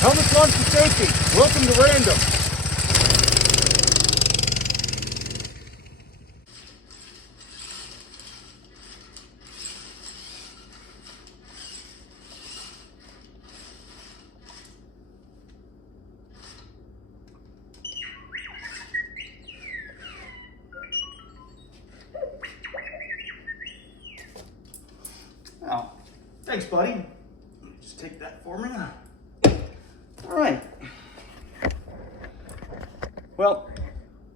Helmets on for safety. Welcome to Random. Now, thanks, buddy. Let me just take that for me. All right. Well,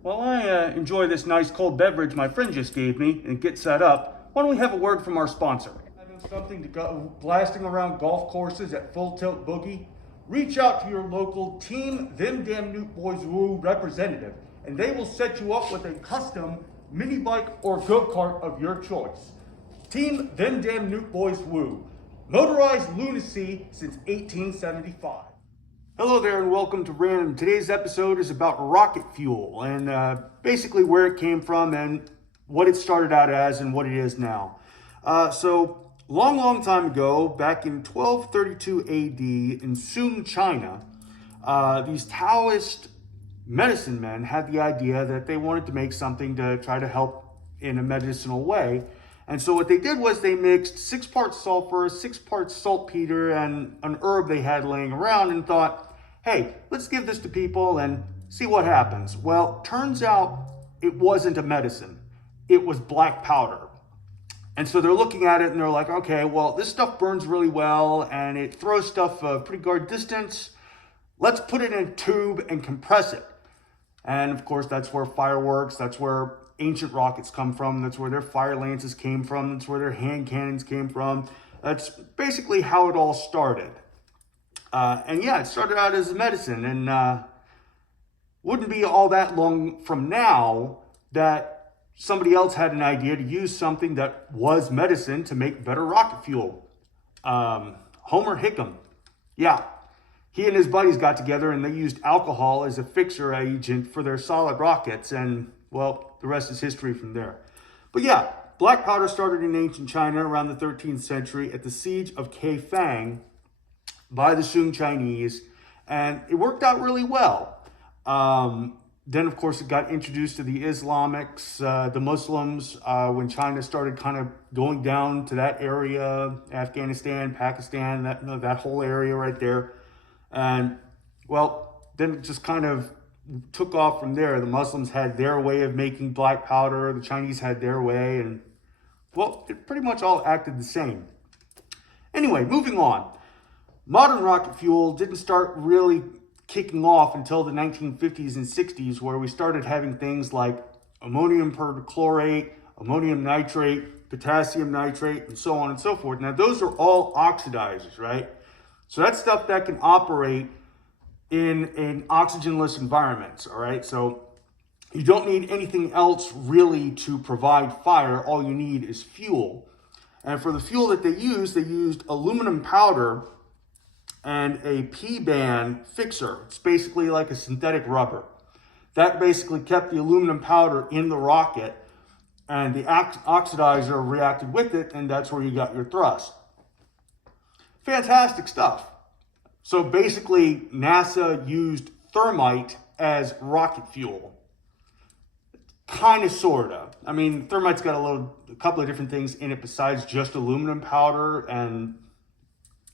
while I enjoy this nice cold beverage my friend just gave me and get set up, why don't we have a word from our sponsor? Having something to go blasting around golf courses at Full Tilt Boogie? Reach out to your local Team Them Damn Newt Boys Woo representative, and they will set you up with a custom mini bike or go-kart of your choice. Team Them Damn Newt Boys Woo. Motorized lunacy since 1875. Hello there and welcome to Random. Today's episode is about rocket fuel and basically where it came from and what it started out as and what it is now. So long time ago, back in 1232 AD in Sung, China, these Taoist medicine men had the idea that they wanted to make something to try to help in a medicinal way. And so what they did was they mixed 6 parts sulfur, 6 parts saltpeter, and an herb they had laying around and thought, hey, let's give this to people and see what happens. Well, turns out it wasn't a medicine. It was black powder. And so they're looking at it and they're like, okay, well, this stuff burns really well and it throws stuff a pretty good distance. Let's put it in a tube and compress it. And of course, that's where fireworks, that's where ancient rockets come from. That's where their fire lances came from. That's where their hand cannons came from. That's basically how it all started. And yeah, it started out as a medicine, and wouldn't be all that long from now that somebody else had an idea to use something that was medicine to make better rocket fuel. Homer Hickam. Yeah. He and his buddies got together and they used alcohol as a fixer agent for their solid rockets, and well, the rest is history from there. But yeah, black powder started in ancient China around the 13th century at the siege of Kaifeng by the Sung Chinese, and it worked out really well. Then, of course, it got introduced to the Islamics, the Muslims, when China started kind of going down to that area, Afghanistan, Pakistan, that whole area right there. And, well, then it just kind of took off from there. The Muslims had their way of making black powder. The Chinese had their way. And, well, it pretty much all acted the same. Anyway, moving on. Modern rocket fuel didn't start really kicking off until the 1950s and 60s, where we started having things like ammonium perchlorate, ammonium nitrate, potassium nitrate, and so on and so forth. Now, those are all oxidizers, right? So that's stuff that can operate in oxygenless environments, all right? So you don't need anything else really to provide fire. All you need is fuel. And for the fuel that they used aluminum powder and a P-band fixer. It's basically like a synthetic rubber. That basically kept the aluminum powder in the rocket, and the oxidizer reacted with it, and that's where you got your thrust. Fantastic stuff. So basically, NASA used thermite as rocket fuel. Kind of, sort of. I mean, thermite's got a couple of different things in it besides just aluminum powder. And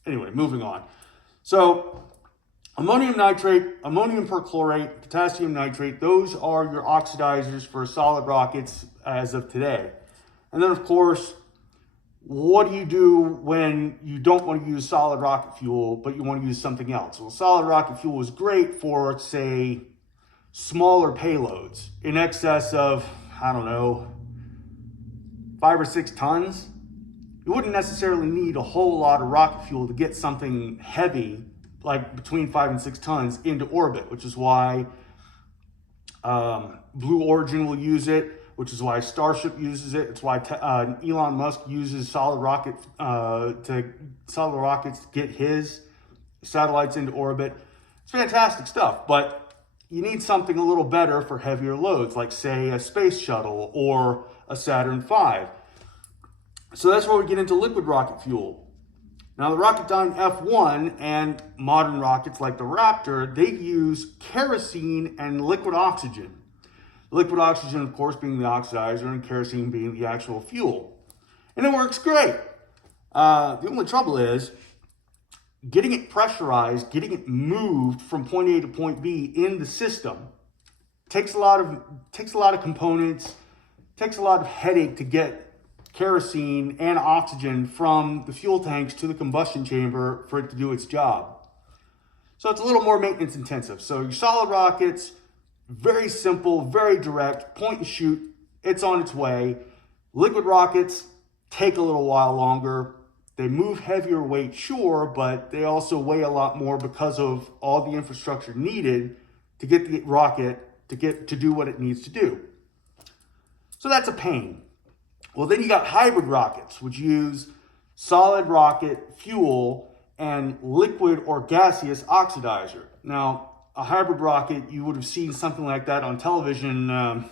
anyway, moving on. So ammonium nitrate, ammonium perchlorate, potassium nitrate, those are your oxidizers for solid rockets as of today. And then, of course, what do you do when you don't want to use solid rocket fuel, but you want to use something else? Well, solid rocket fuel is great for, say, smaller payloads in excess of, I don't know, 5 or 6 tons. You wouldn't necessarily need a whole lot of rocket fuel to get something heavy, like between 5 and 6 tons, into orbit, which is why Blue Origin will use it, which is why Starship uses it. It's why Elon Musk uses solid rockets to get his satellites into orbit. It's fantastic stuff, but you need something a little better for heavier loads, like, say, a space shuttle or a Saturn V. So that's where we get into liquid rocket fuel. Now the Rocketdyne F1 and modern rockets like the Raptor, they use kerosene and liquid oxygen. Liquid oxygen, of course, being the oxidizer and kerosene being the actual fuel. And it works great. The only trouble is getting it pressurized, getting it moved from point A to point B in the system takes a lot of components, takes a lot of headache to get kerosene and oxygen from the fuel tanks to the combustion chamber for it to do its job. So it's a little more maintenance intensive. So your solid rockets, very simple, very direct, point and shoot, it's on its way. Liquid rockets take a little while longer. They move heavier weight, sure, but they also weigh a lot more because of all the infrastructure needed to get the rocket to do what it needs to do. So that's a pain. Well, then you got hybrid rockets, which use solid rocket fuel and liquid or gaseous oxidizer. Now, a hybrid rocket, you would have seen something like that on television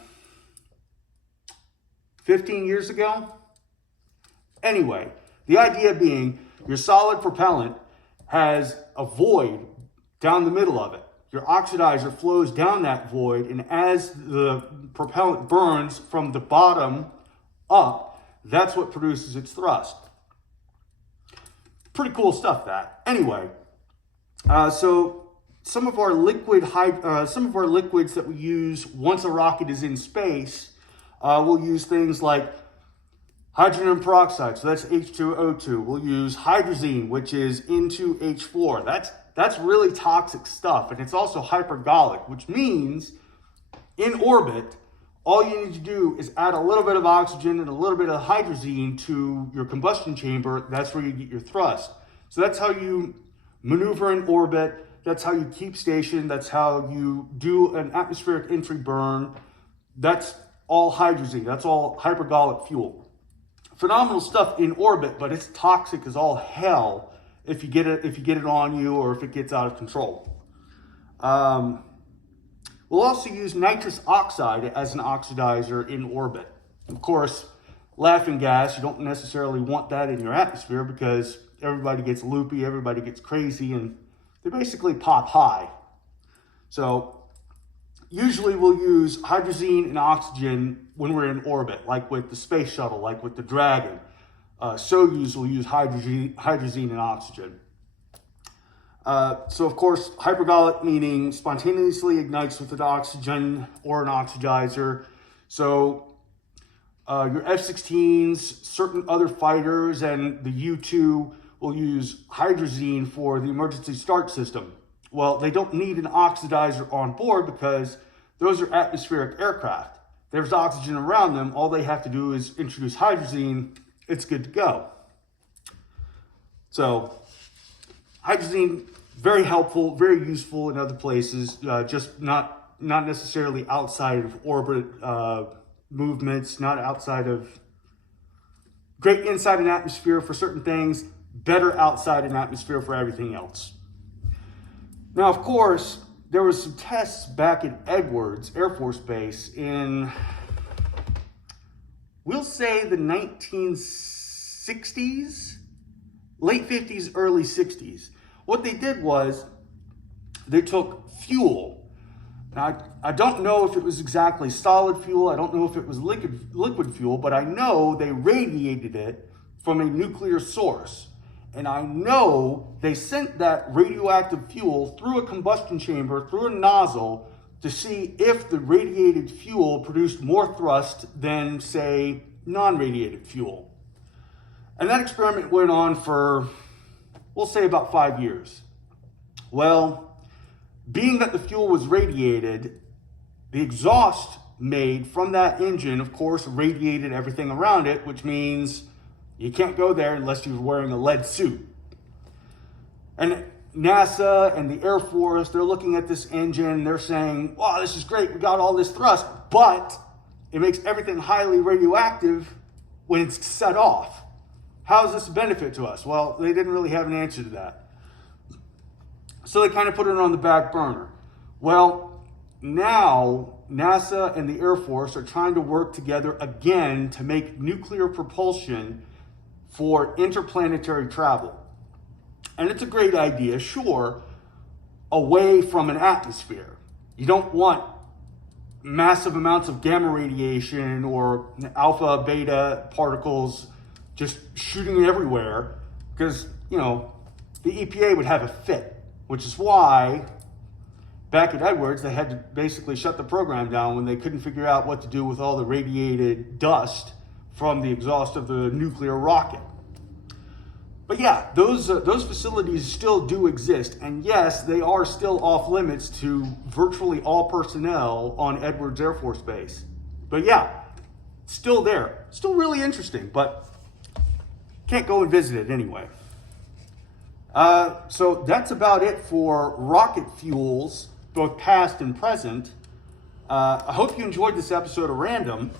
15 years ago. Anyway, the idea being your solid propellant has a void down the middle of it. Your oxidizer flows down that void, and as the propellant burns from the bottom up, that's what produces its thrust. Pretty cool stuff, that. Anyway, so some of our liquids that we use once a rocket is in space, we'll use things like hydrogen peroxide, so that's H2O2. We'll use hydrazine, which is N2H4. That's really toxic stuff, and it's also hypergolic, which means in orbit, all you need to do is add a little bit of oxygen and a little bit of hydrazine to your combustion chamber. That's where you get your thrust. So that's how you maneuver in orbit. That's how you keep station. That's how you do an atmospheric entry burn. That's all hydrazine. That's all hypergolic fuel. Phenomenal stuff in orbit, but it's toxic as all hell if you get it on you or if it gets out of control. We'll also use nitrous oxide as an oxidizer in orbit. Of course, laughing gas, you don't necessarily want that in your atmosphere because everybody gets loopy, everybody gets crazy, and they basically pop high. So usually we'll use hydrazine and oxygen when we're in orbit, like with the space shuttle, like with the Dragon. Soyuz will use hydrazine and oxygen. So of course, hypergolic meaning spontaneously ignites with an oxygen or an oxidizer. So your F-16s, certain other fighters, and the U-2 will use hydrazine for the emergency start system. Well, they don't need an oxidizer on board because those are atmospheric aircraft. There's oxygen around them. All they have to do is introduce hydrazine. It's good to go. So hydrazine, very helpful, very useful in other places, just not necessarily outside of orbit movements, not outside of, great inside an atmosphere for certain things, better outside an atmosphere for everything else. Now, of course, there was some tests back at Edwards Air Force Base in, we'll say, the 1960s, late 50s, early 60s. What they did was they took fuel. Now, I don't know if it was exactly solid fuel. I don't know if it was liquid fuel, but I know they radiated it from a nuclear source. And I know they sent that radioactive fuel through a combustion chamber, through a nozzle, to see if the radiated fuel produced more thrust than, say, non-radiated fuel. And that experiment went on for, we'll say, about 5 years. Well, being that the fuel was radiated, the exhaust made from that engine, of course, radiated everything around it, which means you can't go there unless you're wearing a lead suit. And NASA and the Air Force, they're looking at this engine, they're saying, wow, this is great, we got all this thrust, but it makes everything highly radioactive when it's set off. How is this a benefit to us? Well, they didn't really have an answer to that. So they kind of put it on the back burner. Well, now NASA and the Air Force are trying to work together again to make nuclear propulsion for interplanetary travel. And it's a great idea, sure, away from an atmosphere. You don't want massive amounts of gamma radiation or alpha, beta particles just shooting everywhere, because, you know, the EPA would have a fit, which is why back at Edwards, they had to basically shut the program down when they couldn't figure out what to do with all the radiated dust from the exhaust of the nuclear rocket. But yeah, those facilities still do exist, and yes, they are still off limits to virtually all personnel on Edwards Air Force Base. But yeah, still there. Still really interesting, but can't go and visit it anyway. So that's about it for rocket fuels, both past and present. I hope you enjoyed this episode of Random.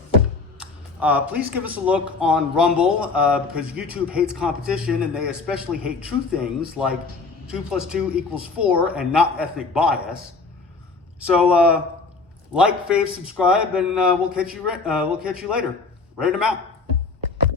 Please give us a look on Rumble, because YouTube hates competition, and they especially hate true things like 2 + 2 = 4 and not ethnic bias. So like, fave, subscribe, and we'll catch you later. Random out.